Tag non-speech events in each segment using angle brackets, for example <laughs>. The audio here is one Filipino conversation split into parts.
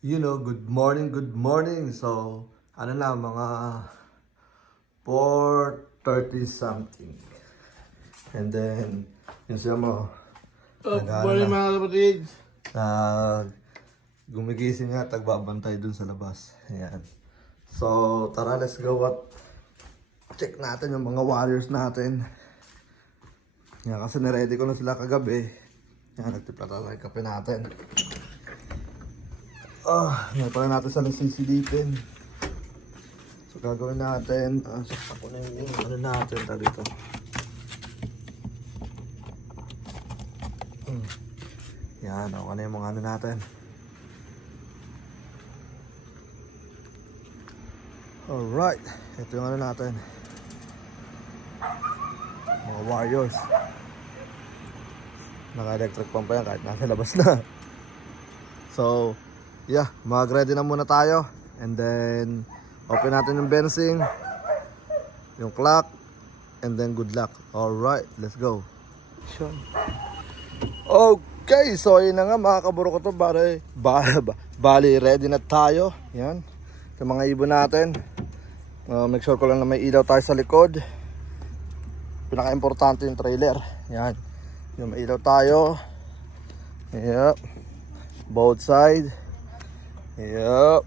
you know, good morning, good morning. So, ano na, mga 4.30 something. And then, yun siya mo, Oh, morning mga kapatid. na gumigising nga, tagbabantay dun sa labas. Ayan. So, tara, let's go at check natin yung mga warriors natin. Yan, kasi naready ko na sila kagabi. Yan, nagtipla tayo kape natin. Ah, may pala natin sa nasisilipin. So, gagawin natin, ah, sakta ko na yung ano natin, tali dito. Hmm. Yan, ako na yung mga ano natin. Alright, ito yung ano natin. Mga warriors. Naka-electric pump pa yan kahit nasa labas na. <laughs> So, yeah, mag-ready na muna tayo. And then, open natin yung benzing, yung clock, and then good luck. Alright, let's go. Sure. Okay, so yun na nga mga kaburo ko to. Bale, ba, ba, bali, ready na tayo. Yan. Yung mga ibon natin. Uh, make sure ko lang na may ilaw tayo sa likod. Pinaka-importante yung trailer. Yan. Yung may ilaw tayo. Yep. Both side. Yep.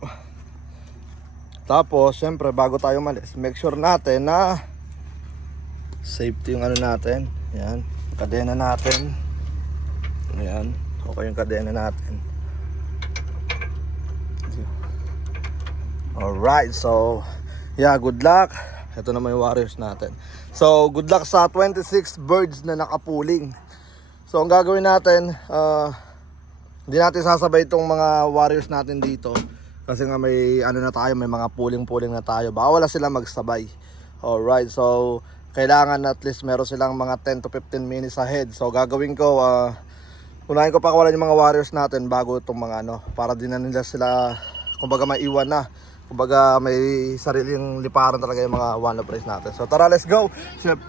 Tapos, syempre, bago tayo malis, make sure natin na safety yung ano natin. Yan. Kadena natin. Ayan. Okay yung kadena natin. Alright, so yeah, good luck. Ito naman yung warriors natin. So, good luck sa 26 birds na nakapuling. So, ang gagawin natin, ah, hindi natin sasabay itong mga warriors natin dito. Kasi nga may ano na tayo, may mga puling-puling na tayo. Bawal na sila magsabay. Alright, so kailangan at least meron silang mga 10 to 15 minutes ahead. So gagawin ko, ah, unahin ko pakawalan yung mga warriors natin bago itong mga ano, para din na nila sila, kumbaga maiwan na. Kumbaga may sariling liparan talaga yung mga one of race natin. So tara, let's go! Chef.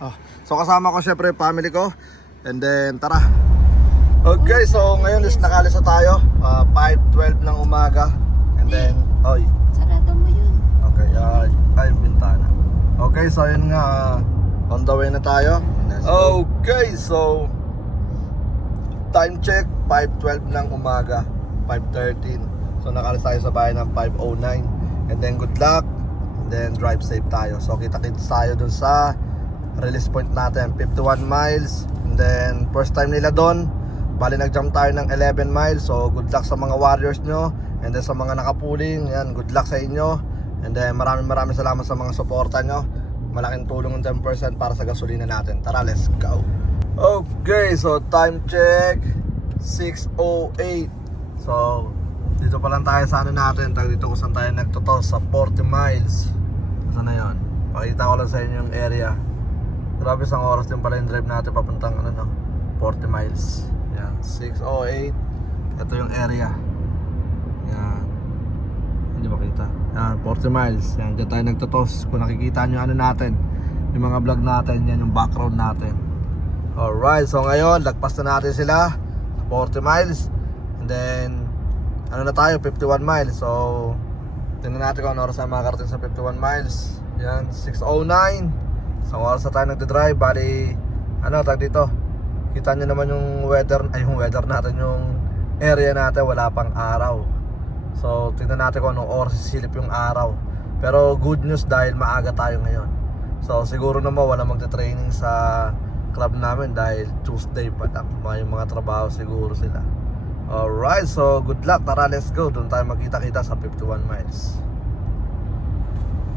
Ah, so kasama ko syempre family ko. And then tara. Okay, so ngayon is nakalis na tayo. Ah, 5.12 ng umaga. And then, oy, Sarado mo yun. Okay, ay, ay yung bintana. Okay, so yun nga, uh, on the way na tayo. Okay, so time check, 5.12 ng umaga, 5.13. So nakalis tayo sa bahay ng 5.09. And then good luck, and then drive safe tayo. So kita-kits tayo dun sa release point natin, 51 miles. And then first time nila doon, bali nag-jump tayo ng 11 miles. So good luck sa mga warriors nyo. And then sa mga nakapuling, yan, good luck sa inyo. And then maraming maraming salamat sa mga suporta nyo. Malaking tulong ng 10% para sa gasolina natin. Tara, let's go. Okay, so time check 6.08 So, dito pa lang tayo sa ano natin Tag dito kung saan tayo nagtotol sa 40 miles Saan na yun? Pakita ko lang sa inyo yung area Grabe isang oras din pala yung drive natin papuntang ano no 40 miles Yan, 6.08 Ito yung area. Yan Hindi makita Yan, 40 miles. Yan, dyan tayo nagtotos. Kung nakikita nyo ano natin Yung mga vlog natin Yan yung background natin. Alright, so ngayon, lagpas na natin sila 40 miles. And then, ano na tayo, 51 miles. So, tingnan natin kung ano oras na makakarating sa 51 miles. Yan, 6.09 Isang oras na tayo nagdadrive Bali, ano, tag dito Kita nyo naman yung weather, ay yung weather natin Yung area natin, wala pang araw So, tingnan natin kung anong oras sisilip yung araw Pero good news dahil maaga tayo ngayon So, siguro naman wala magte-training sa club namin dahil Tuesday pa lang. Yung mga trabaho siguro sila. Alright, so good luck. Tara, let's go. Doon tayo magkita-kita sa 51 miles.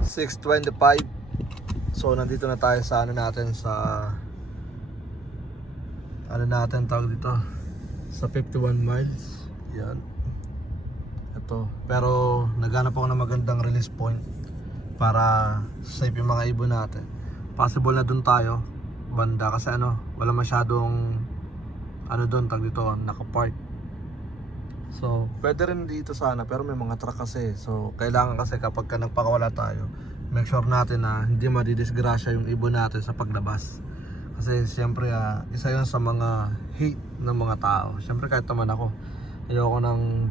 6.25 So, nandito na tayo sa ano natin sa ano natin tawag dito sa 51 miles. Yan. Ito. Pero naghanap ako ng magandang release point para safe yung mga ibon natin. Possible na doon tayo banda kasi ano, wala masyadong ano doon tag dito, naka-park. So, pwede rin dito sana pero may mga truck kasi. So, kailangan kasi kapag ka nagpakawala tayo, make sure natin na hindi madidisgrasya yung ibon natin sa paglabas. Kasi siyempre ah, isa yun sa mga hate ng mga tao. Siyempre kahit naman ako, ayoko nang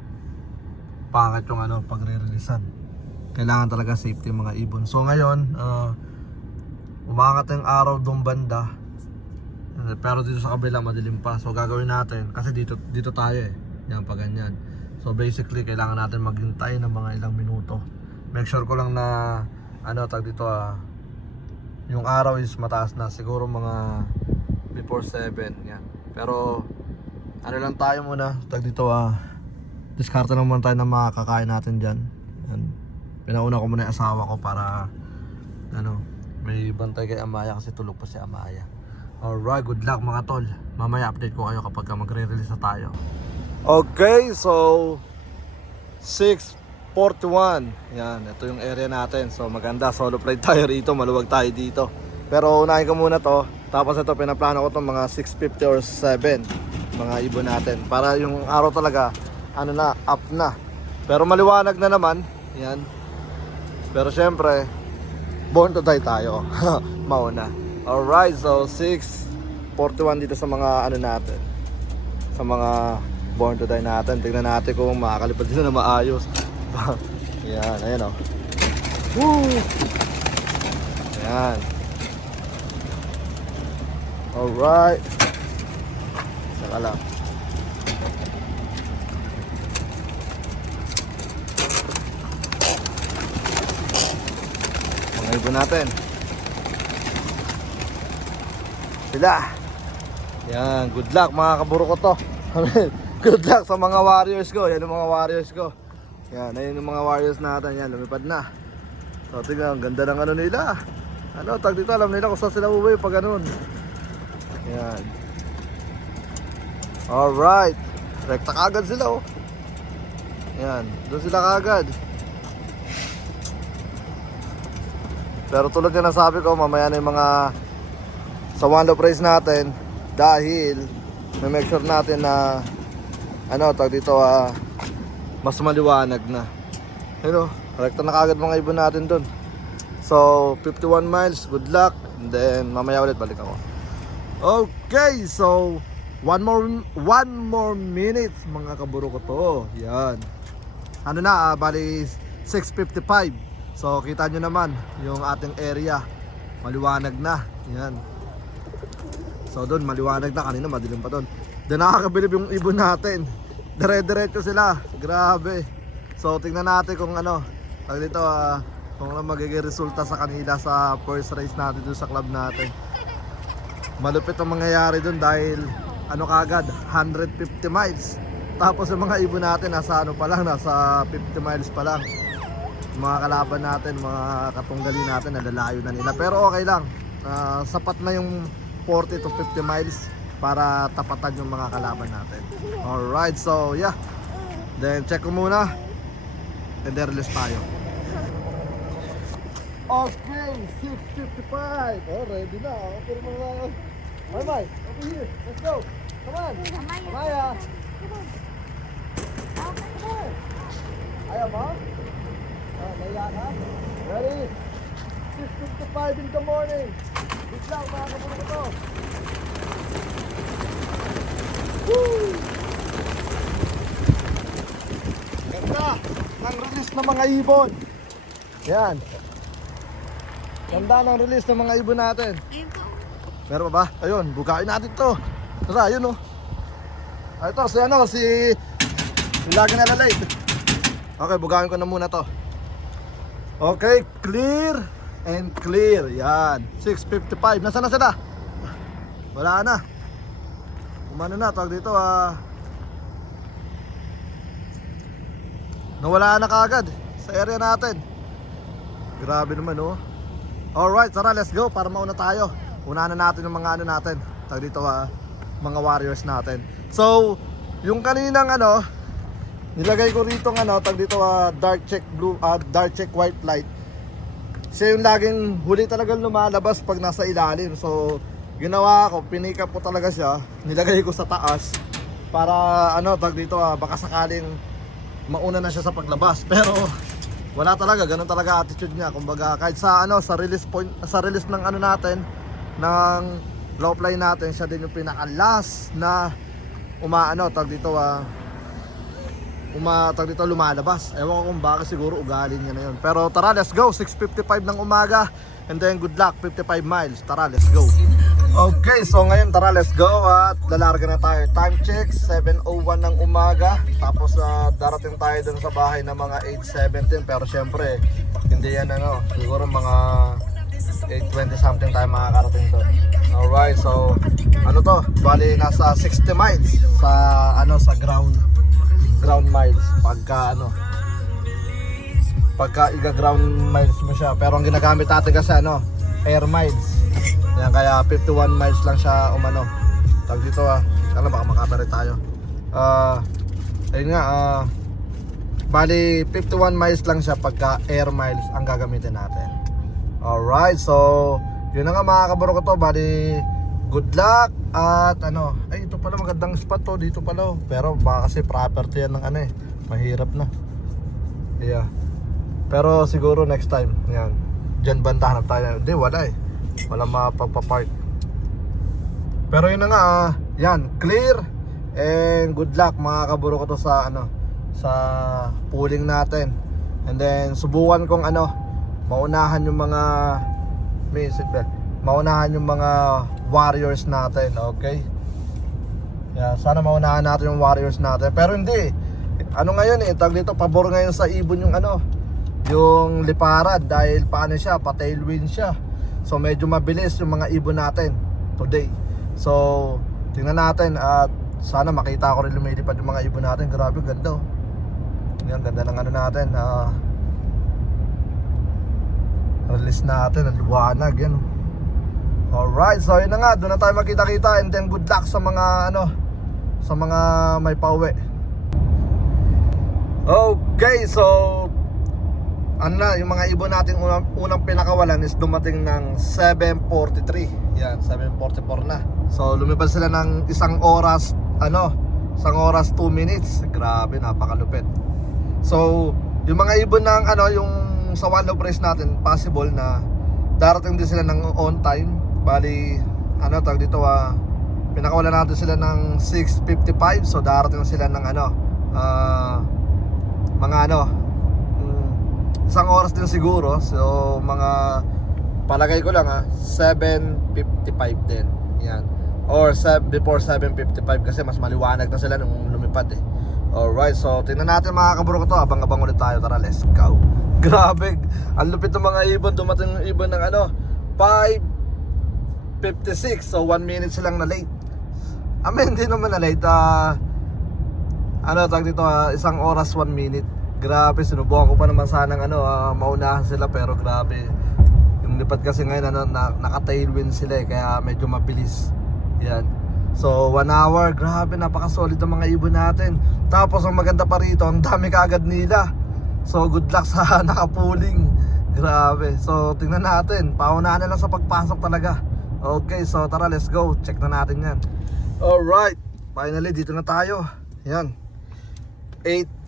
pangit yung ano, pagre-releasean. Kailangan talaga safety yung mga ibon. So ngayon, ah, umangat yung araw doon banda. Pero dito sa kabila madilim pa. So gagawin natin kasi dito dito tayo eh. Yan pa ganyan. So basically kailangan natin maghintay ng mga ilang minuto. Make sure ko lang na ano tag dito ah yung araw is mataas na siguro mga before 7 yan. Pero ano lang tayo muna tag dito ah diskarte muna tayo ng mga kakain natin diyan. Yan. Pinauna ko muna yung asawa ko para ano may bantay kay Amaya kasi tulog pa si Amaya. Alright, good luck mga tol. Mamaya update ko kayo kapag magre-release na tayo. Okay, so 641. Yan, ito yung area natin. So maganda, solo flight tayo rito, maluwag tayo dito. Pero unahin ko muna to. Tapos ito, pinaplano ko to mga 650 or 7 mga ibon natin. Para yung araw talaga, ano na, up na. Pero maliwanag na naman. Yan. Pero syempre, born to die tayo. <laughs> Mauna. Alright, so 641 dito sa mga ano natin. Sa mga born to die natin. Tignan natin kung makakalipad sila na maayos. Yan, ayan o. Woo! Ayan. Alright. Saka lang. Mga ibon natin. Sila. Yan, good luck mga kaburo ko to. <laughs> good luck sa mga warriors ko. Yan yung mga warriors ko. Yan, ayun yung mga warriors natin. Yan, lumipad na. So, tingnan, ang ganda ng ano nila. Ano, tag dito, alam nila kung saan sila uwi pag ganun. Yan. Alright. Rekta kagad sila, oh. Yan, doon sila kagad. Pero tulad nga nasabi ko, mamaya na yung mga sa one low price natin dahil may make sure natin na ano, tag dito ah, mas maliwanag na. Ano, rekta na kagad mga ibon natin doon. So, 51 miles, good luck. And then, mamaya ulit balik ako. Okay, so one more one more minute mga kaburo ko to. Yan. Ano na, ah, bali 6:55. So kita nyo naman yung ating area. Maliwanag na. Yan. So doon maliwanag na kanina madilim pa doon. Doon nakakabilib yung ibon natin. Dire-diretso sila. Grabe. So tingnan natin kung ano. Tag dito ah, kung ano magiging resulta sa kanila sa first race natin doon sa club natin malupit ang mangyayari dun dahil ano kagad 150 miles tapos yung mga ibon natin nasa ano pa lang nasa 50 miles pa lang Yung mga kalaban natin mga katunggali natin nalalayo na nila pero okay lang Ah, sapat na yung 40 to 50 miles para tapatan yung mga kalaban natin alright so yeah then check ko muna and then release tayo Okay, 6.55. Oh, ready na. Okay, mga... Bye bye. Over here. Let's go. Come on. Maya. Ayaw mo? Oh, naya ka? Ready? 6.55 in the morning. Wait lang, mga kapuno ko. Woo! Ganda ng release ng mga ibon. Yan. Ganda ng release ng mga ibon natin. Meron ba? Ayun, bukain natin to. Tara, ayun oh. Ay, ito, si ano, si... Yung lagi nalalate. Okay, bukain ko na muna to. Okay, clear and clear. Yan, 6.55. Nasaan na sila? Wala na. Umano na, tawag dito ah. Nawala na kagad sa area natin. Grabe naman oh. Alright, tara, let's go para mauna tayo. Una na natin yung mga ano natin. Tag dito ah, mga warriors natin. So, yung kaninang ano, nilagay ko rito ng ano, tag dito ah, dark check blue, ah, dark check white light. Siya yung laging huli talagang lumalabas pag nasa ilalim. So, ginawa ko, pinikap ko talaga siya. Nilagay ko sa taas para ano, tag dito ah, baka sakaling mauna na siya sa paglabas. <laughs> Pero wala talaga, ganun talaga attitude niya. Kumbaga kahit sa ano, sa release point, sa release ng ano natin ng low fly natin, siya din yung pinaka last na umaano, tag dito ah umatag dito lumalabas. Ewan ko kung bakit siguro ugali niya na yun. Pero tara, let's go. 6.55 ng umaga. And then good luck, 55 miles. Tara, let's go. Okay, so ngayon tara, let's go. At lalarga na tayo. Time check, 7.01 ng umaga. Tapos ah, darating tayo dun sa bahay ng mga 8.17. Pero syempre, hindi yan ano. Siguro mga 8.20 something tayo makakarating doon. Alright, so ano to? Bali nasa 60 miles sa ano sa ground ground miles pagka ano pagka iga ground miles mo siya pero ang ginagamit natin kasi ano air miles yan kaya 51 miles lang siya umano. Tag dito ah. Kala baka makatari tayo. Ah ayun nga ah. Bali 51 miles lang siya pagka air miles ang gagamitin natin. Alright so yun na nga mga kabaro ko to. Bali good luck at ano ay ito pala magandang spot to dito pala oh. pero baka kasi property yan ng ano eh. Mahirap na. Yeah. Pero siguro next time yan. Dyan banda hanap tayo. Hindi wala eh wala mapagpapark. Pero yun na nga ah, yan clear. And good luck mga kaburo ko to sa ano sa pooling natin. And then subukan kong ano maunahan yung mga may maunahan yung mga warriors natin okay? Yeah, sana maunahan natin yung warriors natin. Pero hindi ano ngayon eh tag dito pabor ngayon sa ibon yung ano yung liparad dahil paano siya? Pa tailwind siya so medyo mabilis yung mga ibon natin today. So tingnan natin at sana makita ko rin lumilipad yung mga ibon natin. Grabe ganda oh. Yan ganda ng ano natin ah release natin ang liwanag yan alright so yun na nga doon na tayo magkita kita and then good luck sa mga ano sa mga may pauwi. Okay so ano na yung mga ibon natin unang, unang pinakawalan is dumating ng 7.43 yan 7.44 na. So lumipad sila ng isang oras ano isang oras 2 minutes. Grabe napakalupit. So yung mga ibon ng ano yung sa one of race natin possible na darating din sila ng on time. Bali ano tawag dito ah pinakawalan natin sila ng 6.55 so darating sila ng ano ah mga ano isang oras din siguro so mga palagay ko lang ha 7.55 din yan. Or seb- before 7.55 kasi mas maliwanag na sila nung lumipad eh. Alright so tingnan natin mga kaburo ko to abang-abang ulit tayo. Tara let's go. <laughs> Grabe ang lupit ng mga ibon dumating yung ibon ng ano 5.56 so 1 minute silang na late I mean hindi naman na late ah ano tag dito ah, isang oras 1 minute grabe sinubukan ko pa naman sanang ano ah, maunahan sila pero grabe. Yung lipad kasi ngayon ano na, naka tailwind sila eh kaya medyo mabilis. Yan. So 1 hour grabe napaka solid ng mga ibon natin. Tapos ang maganda pa rito ang dami kaagad nila. So good luck sa <laughs> nakapuling grabe. So tingnan natin. Paunahan na lang sa pagpasok talaga. Okay so tara let's go. Check na natin yan. Alright. Finally dito na tayo. Yan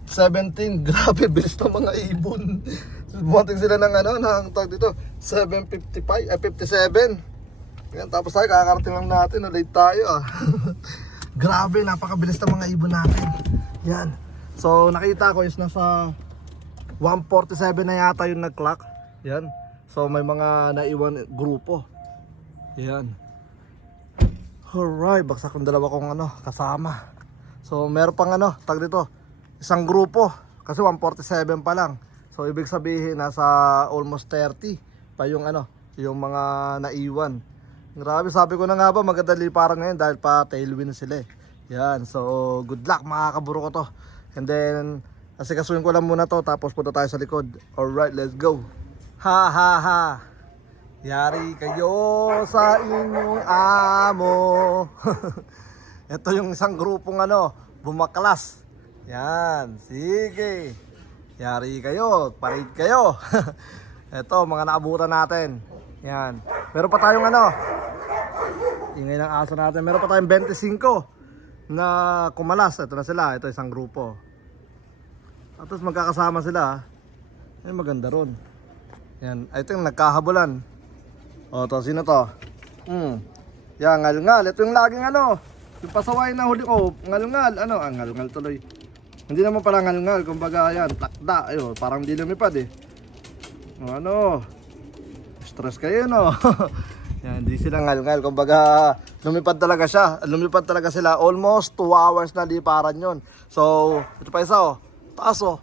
8.17 <laughs> Grabe, bilis ng mga ibon. Bumating sila ng ano, ng tag dito 7.55, ay 57 Yan, tapos tayo, kakarating lang natin na late tayo ah. <laughs> Grabe, napakabilis ng mga ibon natin. Yan So, nakita ko is nasa 147 na yata yung nag-clock. Yan So, may mga naiwan grupo. Yan Alright, baksak ng dalawa kong ano, kasama. So, meron pang ano, tag dito isang grupo. Kasi 147 pa lang. So ibig sabihin nasa almost 30 pa yung ano yung mga naiwan. Grabe sabi ko na nga ba maganda liparan ngayon dahil pa tailwind sila eh. yan so good luck mga kaburo ko to. And then asikasuhin ko lang muna to tapos punta tayo sa likod. Alright let's go. Ha ha ha. Yari kayo sa inyong amo. <laughs> Ito yung isang grupong ano bumaklas yan, sige. Yari kayo, parid kayo. <laughs> Ito, mga naabutan natin. Yan. Meron pa tayong ano, ingay ng aso natin. Meron pa tayong 25 na kumalas. Ito na sila, ito isang grupo. Tapos magkakasama sila. Ay, maganda ron. Yan, ito yung nagkahabulan. O, to, sino to? Hmm. Yan, ngal-ngal. Ito yung laging ano, yung pasaway na huli ko, ngal-ngal. Ano, ah, ngal-ngal tuloy. Hindi naman pala ngal-ngal, kumbaga yan, takda, ayun, parang di lumipad eh. O, Ano, stress kayo no. <laughs> yan, hindi sila ngal-ngal, kumbaga lumipad talaga siya. Lumipad talaga sila, almost 2 hours na liparan yon. So, ito pa isa oh, taas oh.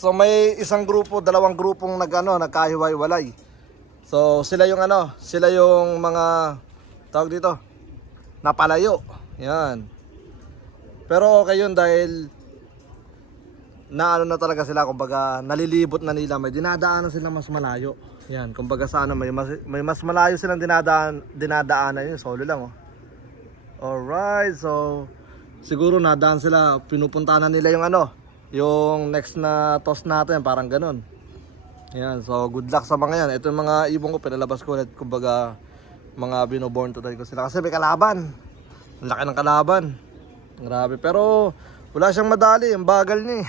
So may isang grupo, dalawang grupong nag ano, nagkahiwa-hiwalay. So sila yung ano, sila yung mga tawag dito, napalayo. Yan. Pero okay yun dahil na ano na talaga sila, kumbaga nalilibot na nila, may dinadaanan sila mas malayo. Yan, kumbaga sa ano, may mas, may mas malayo silang dinadaan, dinadaanan yun, solo lang oh. Alright, so siguro nadaan sila, pinupuntahan na nila yung ano, yung next na toss natin, parang ganun. Yan, so good luck sa mga yan. Ito yung mga ibon ko, pinalabas ko ulit, kumbaga mga binoborn to ko sila. Kasi may kalaban. Laki ng kalaban. Grabe, pero wala siyang madali, ang bagal niya eh.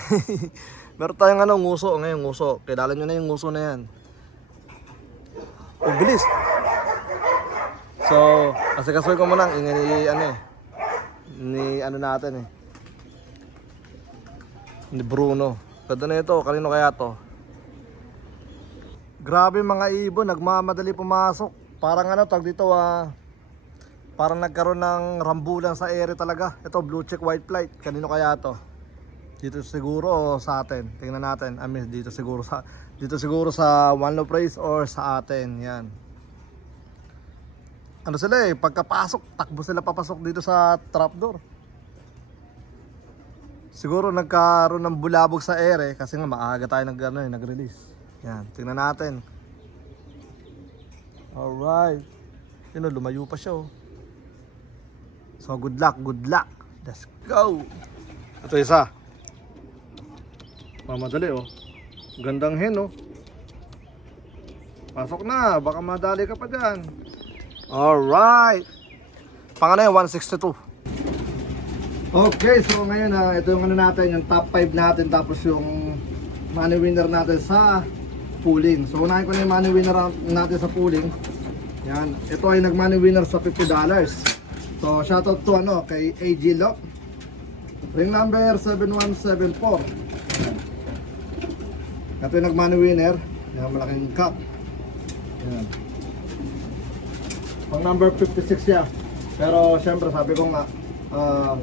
<laughs> Meron tayong ano, nguso ngayon, nguso. Kilala nyo na yung nguso na yan. Ang bilis. So, kasi kasoy ko muna, ingay ni ano eh. Ni ano natin eh. Ni Bruno. Ganda na ito, kanino kaya to? Grabe mga ibon, nagmamadali pumasok. Parang ano, tag dito ah, parang nagkaroon ng rambulan sa ere talaga. Ito, blue check white flight. Kanino kaya to? Dito siguro o sa atin. Tingnan natin. I mean, dito siguro sa dito siguro sa One Love Race or sa atin. Yan. Ano sila eh, pagkapasok, takbo sila papasok dito sa trapdoor. Siguro nagkaroon ng bulabog sa ere kasi nga maaga tayo nag, ano, eh, nag-release. Yan, tingnan natin. Alright. Yun o, lumayo pa siya oh. So good luck, good luck. Let's go. Ito isa. Mamadali oh. Gandang hen oh. Pasok na, baka madali ka pa dyan. Alright. Pangalan yung 162. Okay, so ngayon na ito yung ano natin, yung top 5 natin tapos yung money winner natin sa pooling. So unahin ko na yung money winner natin sa pooling. Yan, ito ay nag money winner sa $50. So shoutout to ano kay AG Lock. Ring number 7174. Yan. Ito yung nag money winner. Yan, malaking cup. Yan. Pang number 56 siya. Pero syempre sabi ko nga, ah,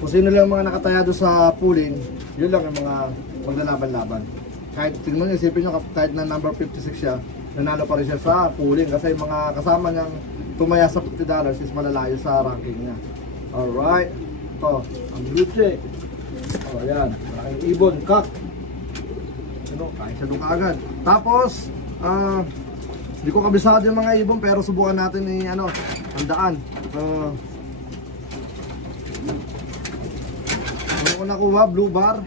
kung sino lang mga nakataya doon sa pooling, yun lang yung mga maglalaban-laban. Kahit tingnan nyo, isipin nyo, kahit na number 56 siya, nanalo pa rin siya sa pooling kasi yung mga kasama niyang tumaya sa $50 is malalayo sa ranking niya. Alright. Ito, ang blue check. O, yan. Malaking ibon, kak. Ano, kain siya doon kaagad. Tapos, ah, hindi ko kabisado yung mga ibon pero subukan natin ni ano, ang daan. Uh, ano ko nakuha? Blue bar.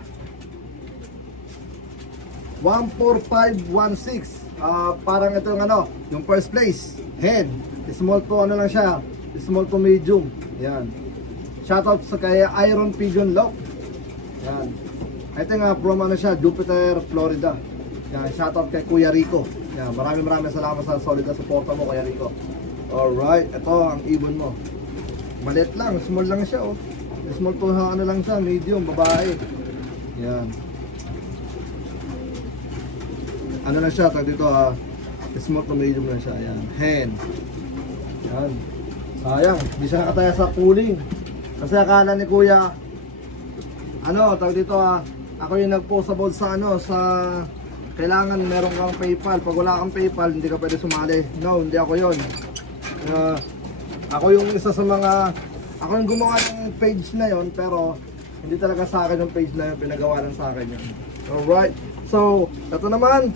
14516. Ah, parang ito yung ano, yung first place. Head. Small to ano lang siya. Small to medium. Yan. Shoutout sa kay Iron Pigeon Lock. Yan. I think uh, from ano siya, Jupiter, Florida. Yan, shoutout kay Kuya Rico. Yan, maraming maraming salamat sa solid na suporta mo, Kuya Rico. Alright, ito ang ibon mo. Maliit lang, small lang siya oh. Small to ano lang siya, medium, babae. Yan. Ano lang siya, tag dito ah, small to medium lang siya. Yan, hen. Yan. Sayang, hindi siya nakataya sa cooling. Kasi akala ni Kuya, ano, tawag dito ah, ako yung nag-post about sa ano, sa kailangan meron kang PayPal. Pag wala kang PayPal, hindi ka pwede sumali. No, hindi ako yon. Ah, ako yung isa sa mga, ako yung gumawa ng page na yon, pero hindi talaga sa akin yung page na yun, pinagawa lang sa akin yun. Alright, so, ito naman,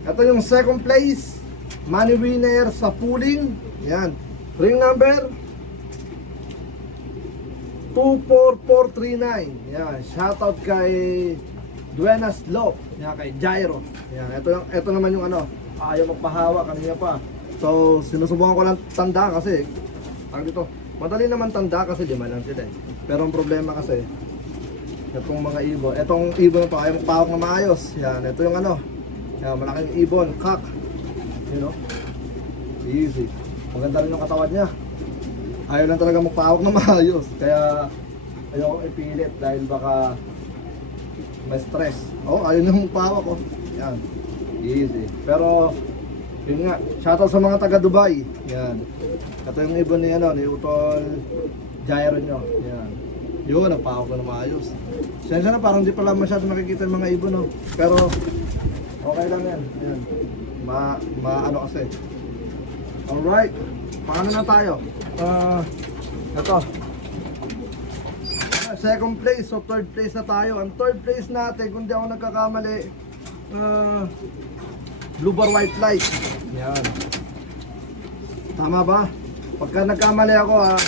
ito yung second place, money winner sa pooling. Yan, ring number 24439. Yan, shoutout kay Duenas Lo. Yan, kay Jairo. Yan, ito, ito naman yung ano, ayaw magpahawa kanina pa. So, sinusubukan ko lang tanda kasi, ang dito, madali naman tanda kasi lima lang sila eh. Pero ang problema kasi, itong mga ibon, itong ibon pa, ayaw magpahawak na maayos. Yan, ito yung ano, yan, malaking ibon, kak. You know, easy. Maganda rin yung katawan niya. ayaw lang talaga magpahawak na <laughs> maayos. Kaya ayoko ipilit dahil baka may stress. Oh, ayaw na magpahawak ko. Yan. Easy. Pero yun nga, shoutout sa mga taga Dubai. Yan. Ito yung ibon ni ano, ni Utol Gyro nyo. Yan. Yun, nagpahawak na maayos. Sensya na parang di pala masyado nakikita yung mga ibon no. Pero okay lang yan. Yan. Ma, ma ano kasi. Alright. Paano na tayo? Ah, ito. Second place, so third place na tayo. Ang third place natin, kung di ako nagkakamali, ah, Blue Bar White Light. Yan. Tama ba? Pagka nagkamali ako, ah,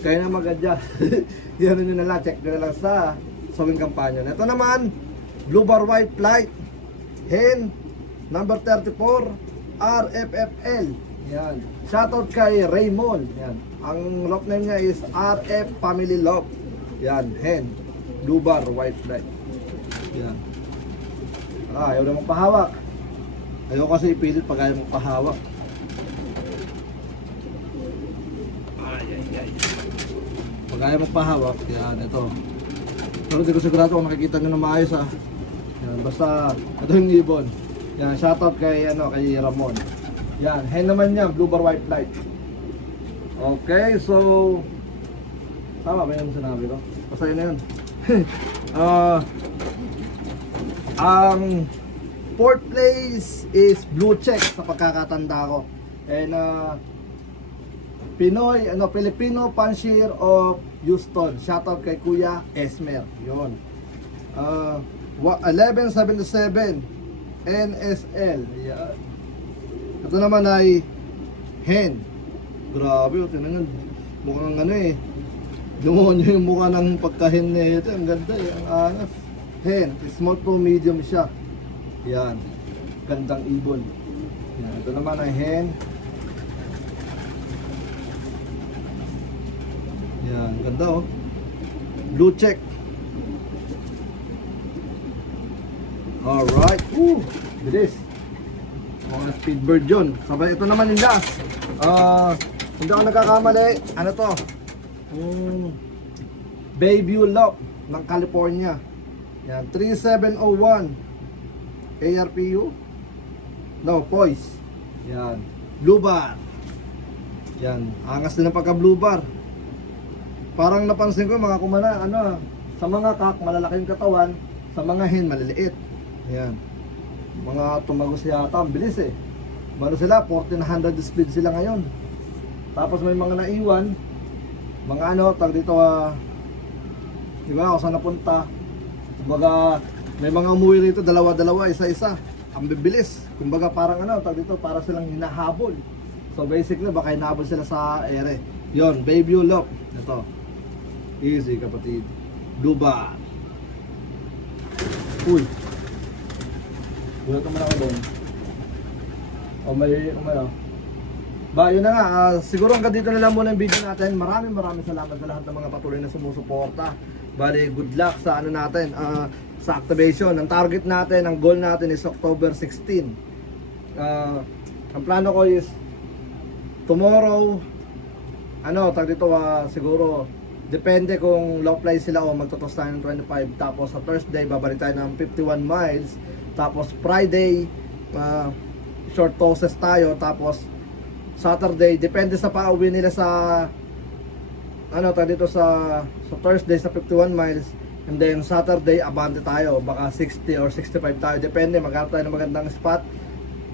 kayo na magadya. <laughs> Yan nyo na lang, check nyo na lang sa sawing kampanya. Ito naman, Blue Bar White Light. Hen, number 34, RFFL. Yan. Shoutout kay Raymond. Yan. Ang lock name niya is RF Family Lock. Yan, hen. Blue Bar White Light. Yan. Ah, ayaw na magpahawak. Ayaw kasi ipilit pag ayaw magpahawak. Ay, ay, ay. Pag ayaw magpahawak, yan, ito. Pero di ko sigurado kung nakikita nyo na maayos ah. Yan, basta, ito yung ibon. Yan, shoutout kay, ano, kay Ramon. Yan, hen naman niya, blue bar white light. Okay, so, tama ba yung sinabi ko? Basta yun na yun. Ah, <laughs> ang fourth place is blue check sa pagkakatanda ko. And uh, Pinoy, ano, Filipino Panshir of Houston. Shoutout kay Kuya Esmer. Yun. Uh, wa- 1177 NSL. Yan. Ito naman ay hen. Grabe, oh, tinan nyo. Mukhang ano eh. Demonyo yung mukha ng pagka-hen na ito. Ang ganda eh. Ang angas. Hen. Small to medium siya. Yan. Gandang ibon. Yan. Ito naman ay hen. Yan. Ganda oh. Blue check. Alright. Woo! Bilis. Mga speedbird yun. Sabay, ito naman yung last. Ah, hindi ako nagkakamali. Ano to? Mm, Bayview Lock ng California. Yan, 3701 ARPU. No, Poise. Yan. Blue bar. Yan, angas din ang pagka blue bar. Parang napansin ko mga kumana, ano, sa mga kak malalaki yung katawan, sa mga hen maliliit. Yan. Mga tumagos yata, bilis eh. Ano sila, 1400 speed sila ngayon. Tapos may mga naiwan, mga ano, tag dito ah, di ba, kung saan napunta. Kumbaga, may mga umuwi rito, dalawa-dalawa, isa-isa. Ang bibilis. Kumbaga parang ano, tag dito, para silang hinahabol. So basically, baka hinahabol sila sa ere. Yon, baby look. Ito. Easy kapatid. Bar. Uy. Gulat naman ako doon. O may, o may, oh. Ba, yun na nga, ah, siguro hanggang dito na lang muna yung video natin. Maraming maraming salamat sa lahat ng mga patuloy na sumusuporta. Bali, good luck sa ano natin, ah, sa activation. Ang target natin, ang goal natin is October 16. Ah, ang plano ko is tomorrow, ano, tag dito, ah, siguro, depende kung low fly sila o magtotos tayo ng 25. Tapos sa Thursday, babalik tayo ng 51 miles. Tapos Friday, ah, short tosses tayo. Tapos Saturday, depende sa pauwi nila sa ano tayo dito sa sa Thursday sa 51 miles. And then Saturday abante tayo. Baka 60 or 65 tayo. Depende maghanap tayo ng magandang spot.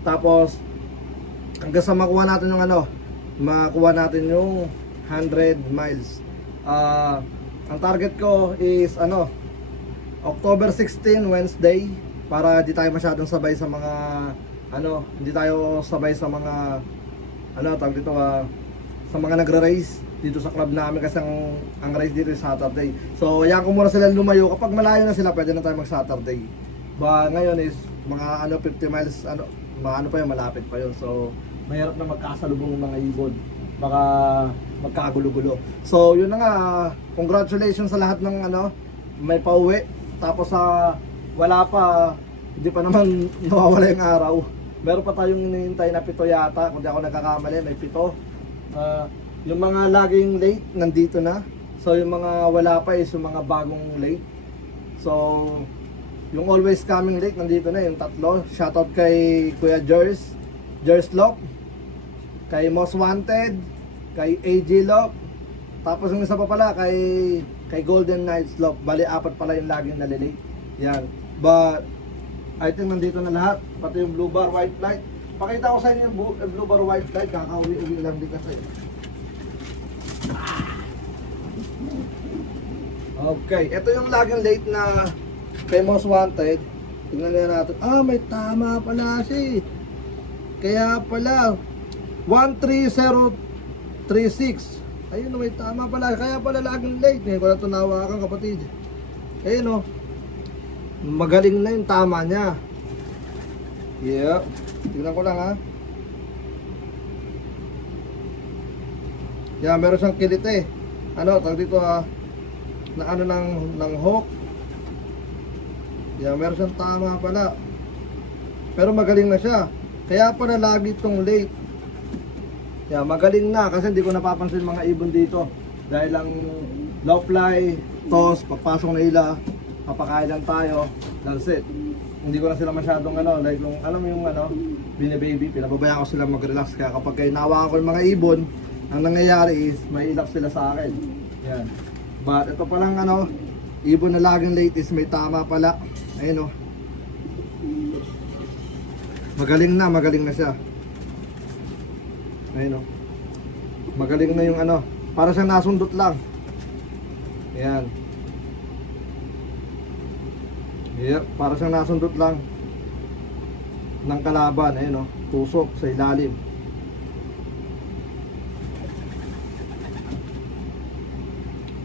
Tapos hanggang sa makuha natin yung ano makuha natin yung 100 miles. Ah ang target ko is ano October 16 Wednesday para di tayo masyadong sabay sa mga ano hindi tayo sabay sa mga ano tawag dito ah, sa mga nagre-race dito sa club namin kasi ang, ang race dito is Saturday. So, ayan ko muna sila lumayo. Kapag malayo na sila, pwede na tayo mag Saturday. Ba, ngayon is mga ano 50 miles ano, mga ano pa yun, malapit pa yun. So, mahirap na magkasalubong ng mga ibon. Baka magkagulo-gulo. So, yun na nga. Congratulations sa lahat ng ano, may pauwi. Tapos sa wala pa, hindi pa naman <laughs> nawawala yung araw. Meron pa tayong hinihintay na pito yata, kung di ako nagkakamali, may pito. Ah, Yung mga laging late, nandito na. So yung mga wala pa is yung mga bagong late. So, yung always coming late, nandito na yung tatlo. Shoutout kay Kuya Jers, Jers Lop, kay Most Wanted, kay AJ Lop, tapos yung isa pa pala kay kay Golden Knights Lop. Bali, apat pala yung laging nalilate. Yan. But, I think nandito na lahat. Pati yung blue bar, white light. Pakita ko sa inyo yung blue, bar, white light. Kakauwi-uwi lang din kasi. Okay, ito yung laging late na Most Wanted. Tingnan na natin. Ah, may tama pala eh. Kaya pala 13036. Ayun, may tama pala. Kaya pala laging late. Ngayon ko na tunawakan kapatid. Ayun oh. Magaling na yung tama niya. Yep. Tingnan ko lang ha. Yan, meron siyang kilit eh. Ano, tag dito ah na ano ng, ng hook. Yan, meron siyang tama pala. Pero magaling na siya. Kaya pala lagi itong late. Yan, magaling na kasi hindi ko napapansin mga ibon dito. Dahil lang low fly, toss, papasok na ila, papakain lang tayo, that's it. Hindi ko na sila masyadong ano, like yung, alam mo yung ano, binibaby, pinababayaan ko sila mag-relax. Kaya kapag kayo nawakan ko yung mga ibon, ang nangyayari is, may ilak sila sa akin. Yan. But ito palang ano, ibon na laging late is may tama pala. Ayun oh. Magaling na, magaling na siya. Ayun oh. Magaling na yung ano, para siyang nasundot lang. Ayan. Yep, para siyang nasundot lang ng kalaban, ayun oh, tusok sa ilalim.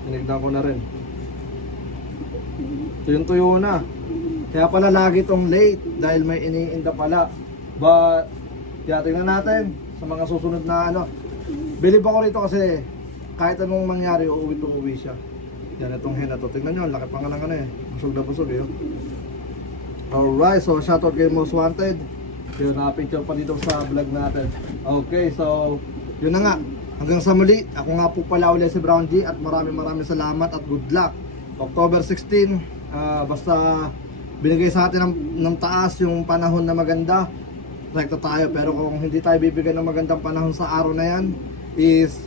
Tinignan ko na rin. Tuyong-tuyo na. Kaya pala lagi itong late dahil may iniinda pala. But, kaya tingnan natin sa mga susunod na ano. Believe ako rito kasi kahit anong mangyari, uuwi itong uwi siya. Yan itong hen na to. Tingnan nyo, laki pa nga ng ano eh. Busog na busog eh. oh. Alright, so shoutout kay Most Wanted. Yun, nakapicture pa dito sa vlog natin. Okay, so yun na nga. Hanggang sa muli, ako nga po pala ulit si Brown G at maraming maraming salamat at good luck. October 16, ah, basta binigay sa atin ng, ng taas yung panahon na maganda, rekta tayo. Pero kung hindi tayo bibigyan ng magandang panahon sa araw na yan, is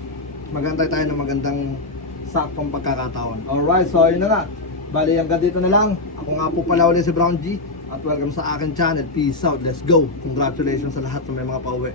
magantay tayo ng magandang saktong pagkakataon. Alright, so yun na nga. Bali, hanggang dito na lang. Ako nga po pala ulit si Brown G at welcome sa akin channel. Peace out. Let's go. Congratulations sa lahat ng may mga pauwi.